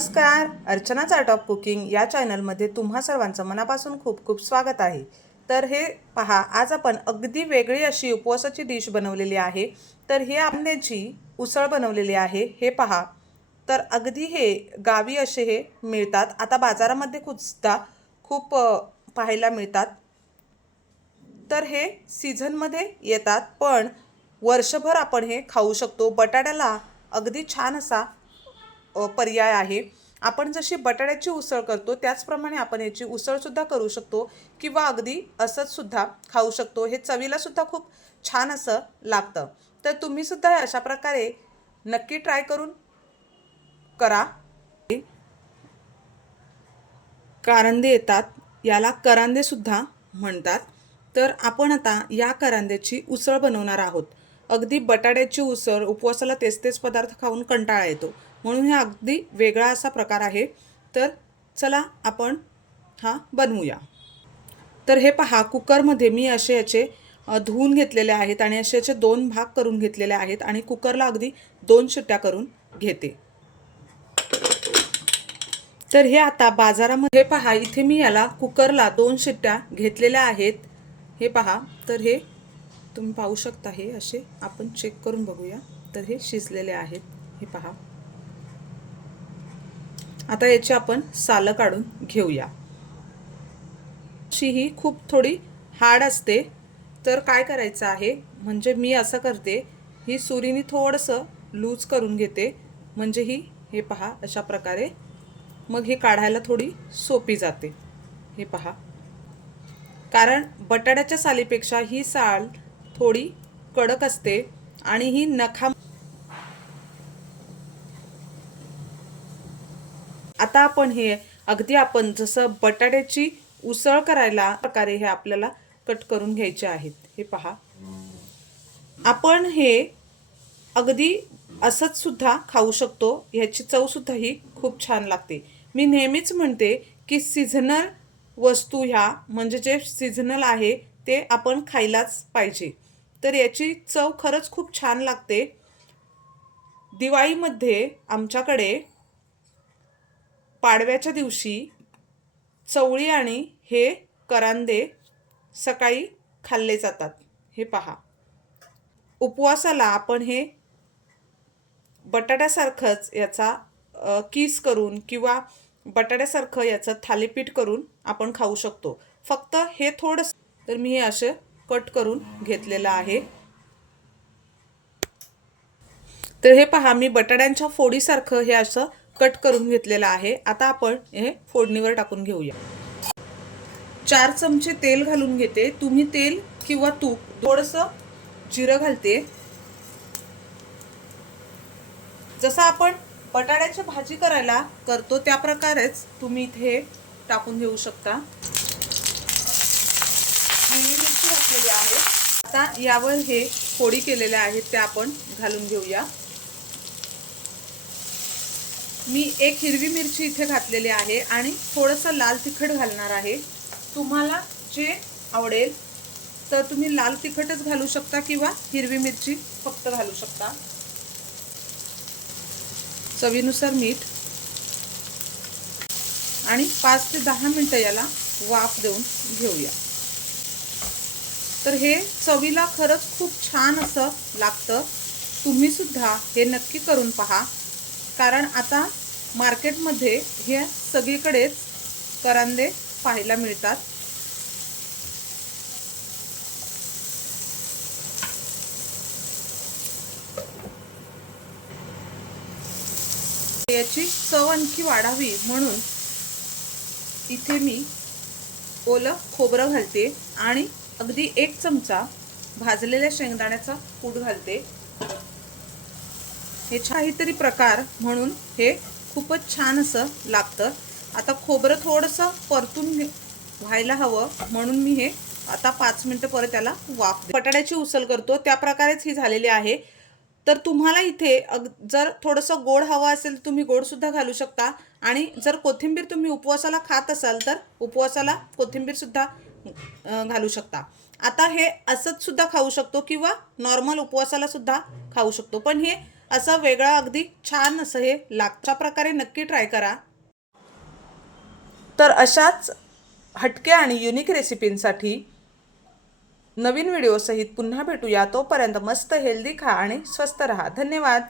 नमस्कार अर्चनाचा art of cooking या चॅनलमध्ये तुम्हा सर्वांचं मनापासून खूप खूप स्वागत आहे. तर हे पहा आज आपण अगदी वेगळी अशी उपवासाची डिश बनवलेली आहे. तर हे आंब्याची उसळ बनवलेली आहे. हे पहा तर अगदी हे गावी असे हे मिळतात. आता बाजारामध्ये खूप सुद्धा खूप पाहायला मिळतात. तर हे सीझनमध्ये येतात पण वर्षभर आपण हे खाऊ शकतो. बटाट्याला अगदी छान असा पर्याय आहे. आपण जशी बटाट्याची उसळ करतो त्याचप्रमाणे आपण याची उसळसुद्धा करू शकतो किंवा अगदी असंसुद्धा खाऊ शकतो. हे चवीलासुद्धा खूप छान असं लागतं. तर तुम्ही सुद्धा अशा प्रकारे नक्की ट्राय करून करा. कारंदे येतात याला करांदेसुद्धा म्हणतात. तर आपण आता या करांद्याची उसळ बनवणार आहोत. अगदी बटाट्याची उसळ उपवासाला तेच तेच पदार्थ खाऊन कंटाळा येतो. म्हणून हे अगदी वेगळा असा प्रकार आहे. तर चला आपण हा बनवूया. तर हे पहा कुकरमध्ये मी असे याचे धुवून घेतलेले आहेत आणि असे याचे दोन भाग करून घेतलेले आहेत आणि कुकरला अगदी दोन शिट्ट्या करून घेते. तर हे आता बाजारामध्ये पहा इथे मी याला कुकरला दोन शिट्ट्या घेतलेल्या आहेत. हे पहा तर हे तुम्ही पाहू शकता हे असे आपण चेक करून बघूया. तर हे शिजलेले आहेत. हे पहा. आता याची आपण सालं काढून घेऊया. अशी ही खूप थोडी हार्ड असते. तर काय करायचं आहे? म्हणजे मी असं करते ही सुरीने थोडंसं लूज करून घेते. म्हणजे ही हे पहा अशा प्रकारे. मग ही काढायला थोडी सोपी जाते. हे पहा. कारण बटाट्याच्या सालीपेक्षा ही साल थोडी कडक असते आणि ही नखा आता आपण हे अगदी आपण जसं बटाट्याची उसळ करायला प्रकारे हे आपल्याला कट करून घ्यायचे आहेत. हे पहा. आपण हे अगदी असंच सुद्धा खाऊ शकतो. ह्याची चव सुद्धा ही खूप छान लागते. मी नेहमीच म्हणते की सीझनल वस्तू ह्या म्हणजे जे सीझनल आहे ते आपण खायलाच पाहिजे. तर याची चव खरंच खूप छान लागते. दिवाळीमध्ये आमच्याकडे पाडव्याच्या दिवशी चवळी आणि हे करांदे सकाळी खाल्ले जातात. हे पहा. उपवासाला आपण हे बटाट्यासारखंच याचा किस करून किंवा बटाट्यासारखं याचं थालीपीठ करून आपण खाऊ शकतो. फक्त हे थोडंसं तर मी हे असं कट करून घेतलेलं आहे. तर हे पहा मी बटाट्यांच्या फोडीसारखं हे असं कट करून घेतलेलं आहे. आता आपण हे फोडणीवर टाकून घेऊया. चार चमचे तेल घालून घेते. तुम्ही तेल किंवा तूप थोडंसं जिरं घालते. जसं आपण बटाट्याची भाजी करायला करतो त्या प्रकारेच तुम्ही इथे टाकून घेऊ शकता. हिरवी मिरची घातलेली आहे. आता यावर हे फोडी केलेल्या आहेत त्या आपण घालून घेऊया. मी एक हिरवी मिरची इथे घातलेली आहे आणि थोडंसं लाल तिखट घालणार आहे. तुम्हाला जे आवडेल तर तुम्ही लाल तिखटच घालू शकता किंवा हिरवी मिरची फक्त घालू शकता. चवीनुसार मीठ आणि पाच ते दहा मिनटं याला वाफ देऊन घेऊया. तर हे चवीला खरंच खूप छान असं लागतं. तुम्ही सुद्धा हे नक्की करून पहा. कारण आता मार्केटमध्ये हे सगळीकडेच करांदे पाहायला मिळतात. याची चव आणखी वाढावी म्हणून इथे मी ओलं खोबरं घालते आणि अगदी एक चमचा भाजलेल्या शेंगदाण्याचा कूट घालते. हे काहीतरी प्रकार म्हणून हे खूपच छान असं लागतं. आता खोबरं थोडंसं परतून व्हायला हवं. म्हणून मी हे आता पाच मिनटं परत त्याला वाफ बटाट्याची उसल करतो. त्या प्रकारेच ही झालेली आहे. तर तुम्हाला इथे अग जर थोडंसं गोड हवं असेल तर तुम्ही गोडसुद्धा घालू शकता. आणि जर कोथिंबीर तुम्ही उपवासाला खात असाल तर उपवासाला कोथिंबीरसुद्धा घालू शकता. आता हे असंच सुद्धा खाऊ शकतो किंवा नॉर्मल उपवासाला सुद्धा खाऊ शकतो. पण हे असं वेगळं अगदी छान असं हे लागच्या प्रकारे नक्की ट्राय करा. तर अशाच हटके आणि युनिक रेसिपींसाठी नवीन व्हिडिओसहित पुन्हा भेटूया. तोपर्यंत मस्त हेल्दी खा आणि स्वस्त रहा. धन्यवाद.